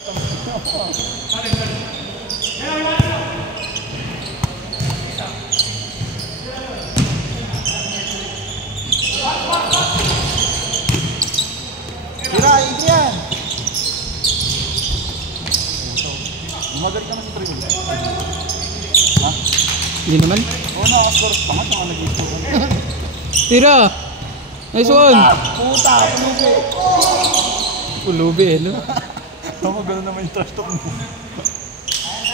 Tira, Adrian! Magalit naman si Tribune. Ha? Hindi naman. Oo, nakascore. Pangat naman nag-issue. Tira! Nice one! Puta! Pulubi! Pulubi eh, no? Tama, gano'n naman yung trash talk mo.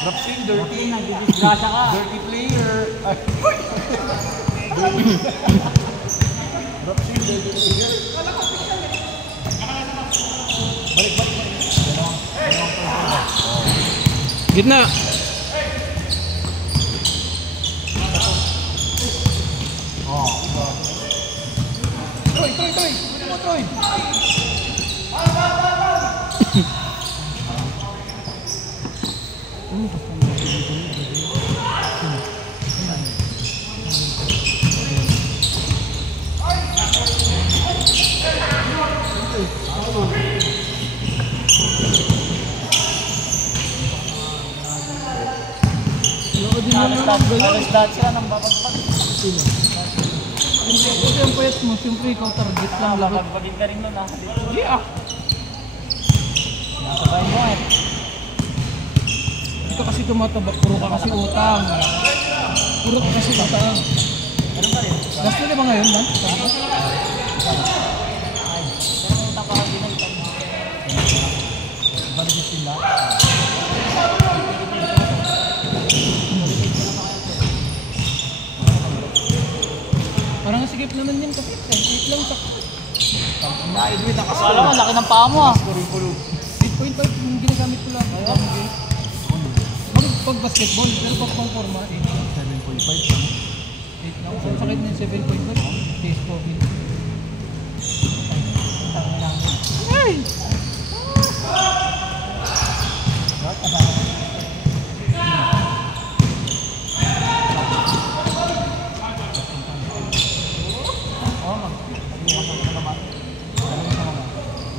Rapsin, dirty. Nagdidisgrasya ka. Dirty player. Rapsin, dirty player. Balik. Gitna! Troy! Pwede mo, Troy! Halos lahat sila nang babagpag. Hindi, kasi ang payat mo, siyempre ikaw target lang lahat. Babagpagin ka rin nun ha. Hindi ah! Nasabay mo eh. Ikaw kasi tumataba, puro ka kasi utang. Puro ka kasi utang. Ganun pa rin. Gasto na ba ngayon ba? Pero utang ka din ang utang mo. Balik sila. Parang sigip naman yun kasi. Sigip lang sa... Na-edwin, nakascore. Wala mo, laki ng paa mo ah. Score yung pulog. 8.5 yung ginagamit ko lang. Pag basketball, pero pag pang forma, 8 lang. 7.5. 8 lang. Ang sakit na yung 7.5. Taste ko. Ay!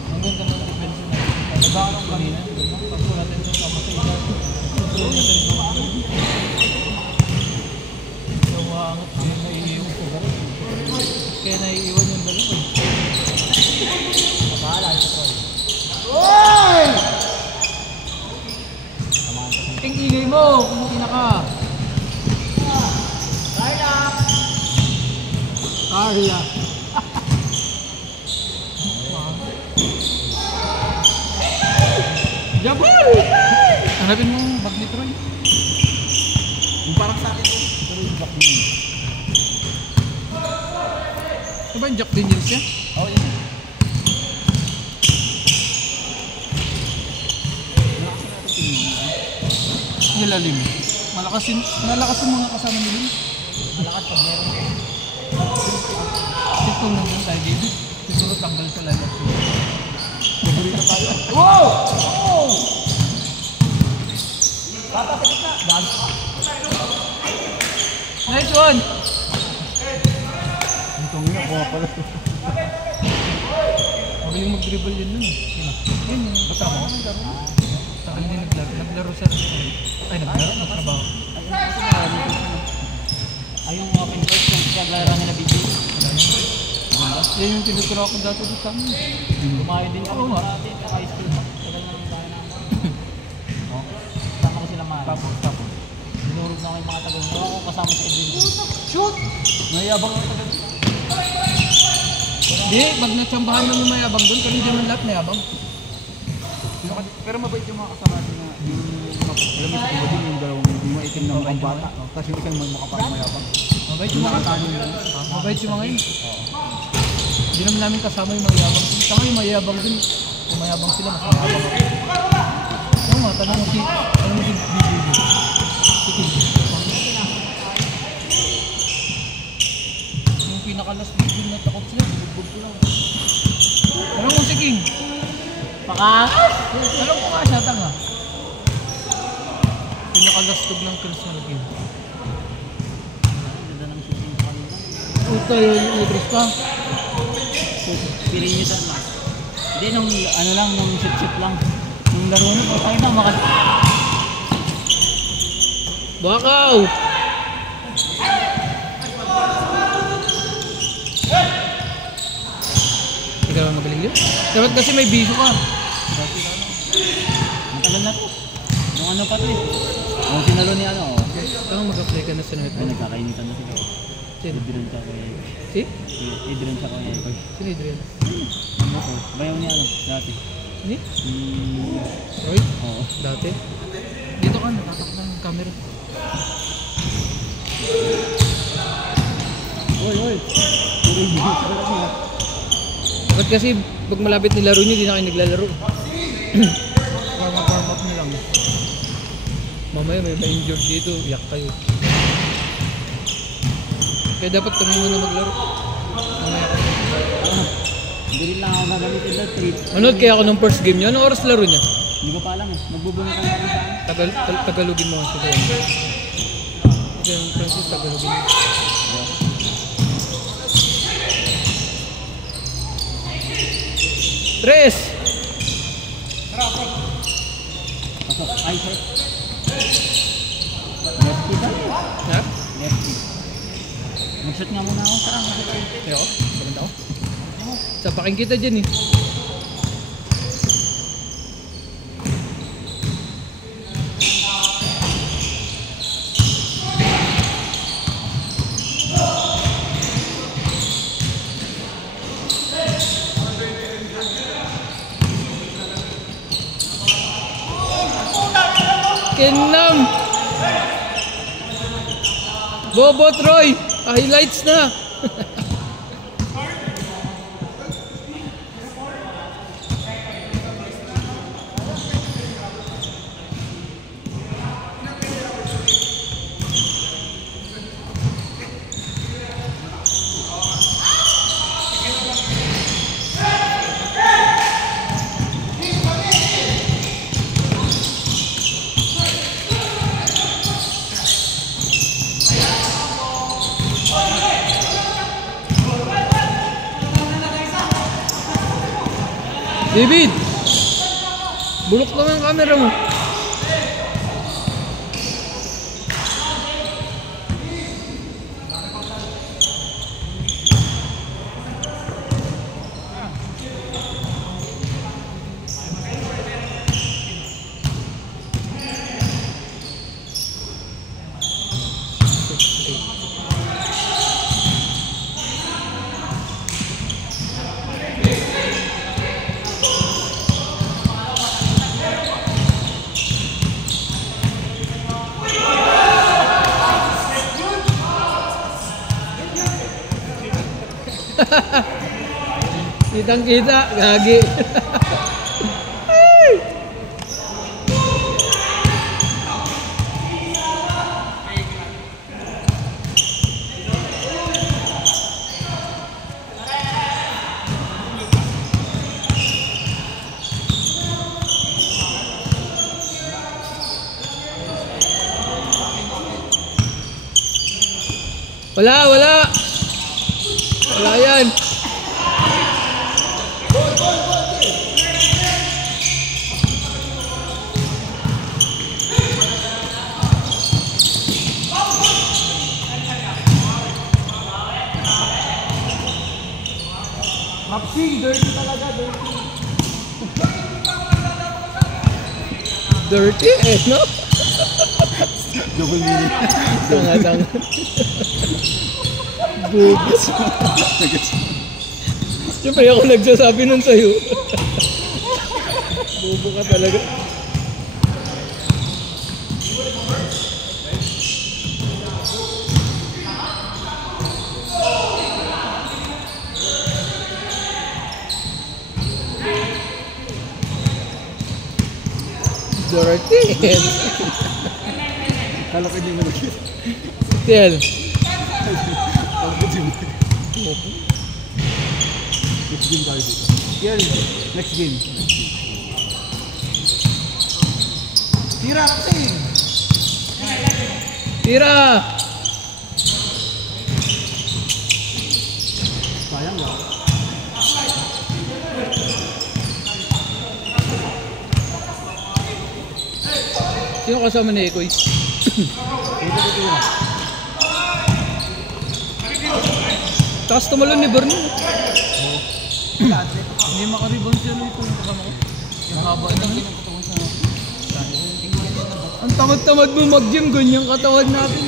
Ang ganda ng defense na. Nagkaroon kanina. Pag natin sa sama sa isa. Gawangat kami naiiwan ko. Kaya naiiwan yung dalawa. Mabahala ito ko. Ang ingay mo! Kumutina ka! Carla! Jabal! Hanapin mo yung bag ni Troy. Yung parang sa akin ito. Pero yung back niya. Ito ba yung Jack Daniels niya? Oo, yun. Nilalim. Malakasin yung mga kasama nila. Malakas pag meron. Sitong nandun tayo dito. Siguro tanggal sa layas. Paborito tayo. Wow! Oh! Bata sa gitna. Dad. Nice one! Ito nga, kuha pala. Magaling mag-dribble yun nun. Yun yung kasama ko. Sa akin din naglaro sa... Ay, naglaro? Nagtrabaho. Ay yung open court yung pinaglaro nila BJ. Yan yung tinuturo ako dati doon sa amin. Lumayo din kami dati sa high school. Tagal na yung bayan namin. Kasama ko sila mahal. Tapos. Binurog na ako yung mga tagal. Nawa ko kasama sa Edwin. Shoot! Mayabang ako doon. Hindi, pag natsambahan mo yung mayabang doon, pero hindi naman lahat mayabang. Pero mabait yung mga kasama natin na yung alam mo sa iba din yung dalawang yung maitim na mukhang bata. Tapos yung isang makaparang mayabang. Mabait yung mga yun. Mabait yung mga yun. Hindi naman namin kasama yung mayabang. Saka yung mayabang dun, kung mayabang sila, mas mayabang ako. Oo nga, tanong mo si BJB. Yung pinakalas video na takot sila, bugbog ko lang. Tanong mo si King. Pakas! Tanong ko nga siya, tanga. Pinakalastog ng Chris na King. Ganda ng shooting sa kanila. Puta yung utris pa. Pirin nyo doon mas. Hindi nung ano lang, nung shoot lang. Nung yung laro nyo, pag tayo na Bakaw! Hindi ka naman magaling yun? Dapat kasi may biso ka. Matagal na to. Yung ano pa to eh. Yung sinalo ni ano, oh. Saan mag-apply ka na sa Ay, Nagpon? nagkakainitan na sila. Sino? Adrian sa kuya. Si? Adrian sa kuya. Sino Adrian? Ano ko? Bayaw niya ano, dati. Ni? Hmm. Roy? Oo. Dati? Dito ka, natatak na yung camera. Oy. Ba't kasi pag malapit nilaro nyo, di na kayo naglalaro. Warm up nilang. Mamaya may ma-injured dito, iyak kayo. Kaya dapat kami muna maglaro. Mamaya ka. Hindi rin lang ako magamitin na trip. Manood kaya ako ng first game niya. Anong oras laro niya? Hindi ko pa alam eh. Magbubunot ka natin sa akin. Tagalogin mo kasi tayo. Diyan, Francis, Tagalogin mo. Tres! Pasok. Ay, sir. Lefty ba? Ha? Lefty. Mag-shoot nga muna ako. Tara, Kaya ako? Maganda ako. Sapakin kita dyan eh. Kinam! Bobo Troy! Highlights na! David! Bulok naman ang camera mo. Kitang-kita, gagi. Wala, wala. Wala yan. Mapsing, dirty talaga, dirty. Dirty eh, no? Double meaning. Tanga-tanga. Bugis. Siyempre ako nagsasabi nun sa'yo. Bobo ka talaga. Dirty. Kala ko hindi mo nakita. Tel. Next game tayo dito. Yan, next game. Tira kasi! Tira! Sayang lang. Sino kasama ni Ekoy? Taas tumalon ni Bernie. Hindi makaribon siya nung itong kasama ko. Yung haba lang. Ang tamad-tamad mo mag-gym, ganyang katawan natin.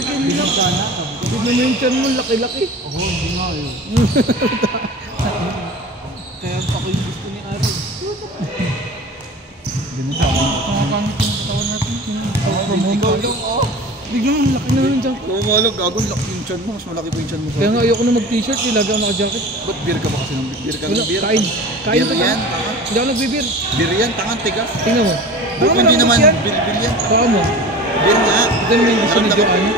Tignan mo yung tiyan mo, laki-laki. Oo, hindi nga eh. Kaya ako yung gusto ni Aaron. Binasama. Pangapangit yung katawan natin. Ikaw yung Bigyan mo, laki na yung jacket. Oo nga lang, gago, laki yung chan mo. Mas malaki pa yung chan mo. Kaya nga ayoko na mag-t-shirt, lagi ako naka-jacket. Ba't beer ka ba kasi ng beer ka Wala, ng beer? kain. Kain Beer pa yan, ka. tanga. Hindi ako nagbibir. Beer yan, tanga, tigas. Tingnan mo. Buko hindi naman yan. beer yan. Baka mo. Beer nga. Ito yung gusto ni Naramdaman Joanne. ko.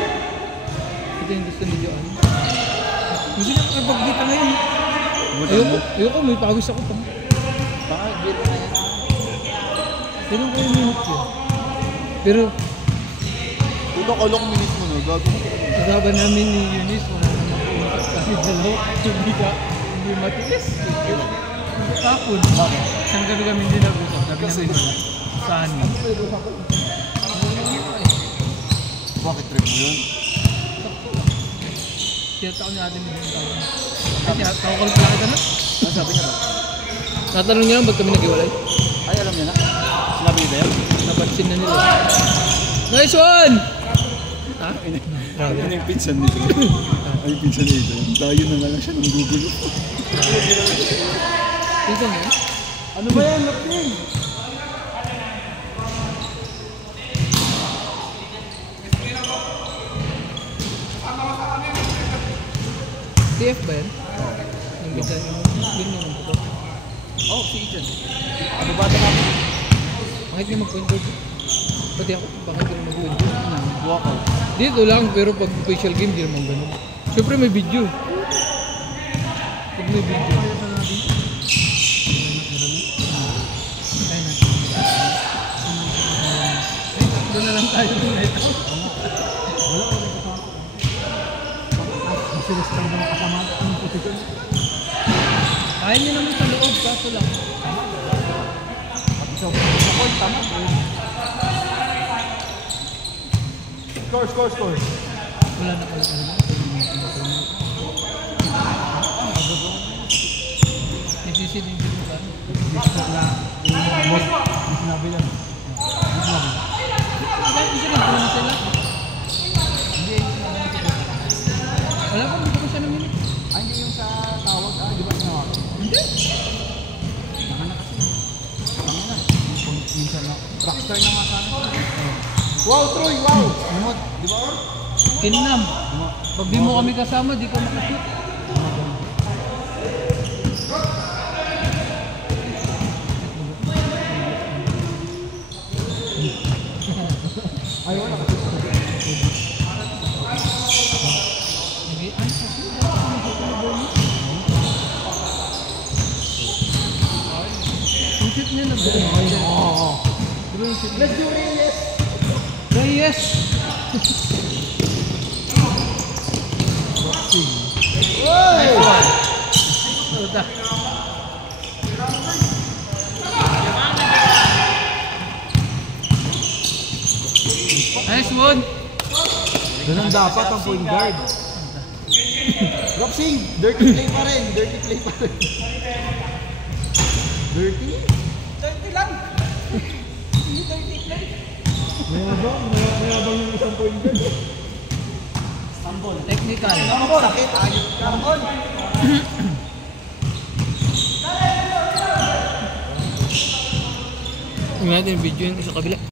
Ito yung gusto ni Joanne. Gusto niya kapag-dita ngayon. Buta Ayoko, mo. ayoko, may pawis ako pa. Tanga, beer nga yan. Pero kayo minute yun. Pero Ito kalong minute mo na, gago. kasama namin ni Eunice, wala naman pumunta kasi dalaw, hindi matigas. Kapon. Saan kami hindi nag-usap? Sabi namin wala. Saan? Bakit trip mo yun? Tiyata ko ni ate mo yung tawag. Kasi tawag pala kita na. Ano sabi niya ba? Natanong niya lang ba't kami nag-iwalay? Ay, alam niya na. Sinabi niya yan? Napansin na nila. Nice one! Ha? Grabe. Ano yung pinsan nito? Ay, pinsan nito. Tayo na nga lang siya ng Google. Tingnan mo. Ano ba yan, Lapin? TF ba yan? Yung bisa yung yung puto. Oh, si Ethan. Ano ba ito namin? Bakit niya mag-point guard? Pati ako, bakit ka mag-point guard? Walkout. Dito lang, pero pag official game, di naman ganun. Siyempre may video. Pag may video. Doon na lang tayo ng night out. Masilis lang naman kasama ang posisyon. Kaya niya naman sa loob, kaso lang. Pati sa point, tama. Score. Wala na pala talaga. Nagsisilip din mo ka. Sinabi yan. Isilip ko na sila. Wala pa, hindi ko siya namin. Ay, hindi yung sa tawag. Ah, di ba sinawa ko? Hindi. Tanga na kasi. Tanga na. Minsan na. Rockstar na nga sana. Wow, Troy! Wow! Lumot, di ba? Kinam. Pag di mo kami kasama, di ka makashoot. Ay, wala kasi. Yung shoot niya nag-draw. Oo. Let's do Reyes! Reyes! Nice one! Suda. Nice one! Ganun dapat ang point guard. Roxing, dirty play pa rin. Dirty. Mayabang yung isang point guard. Technical. Ako, sakit. Ayos. Tambol. Tingnan natin yung video yung sa kabila.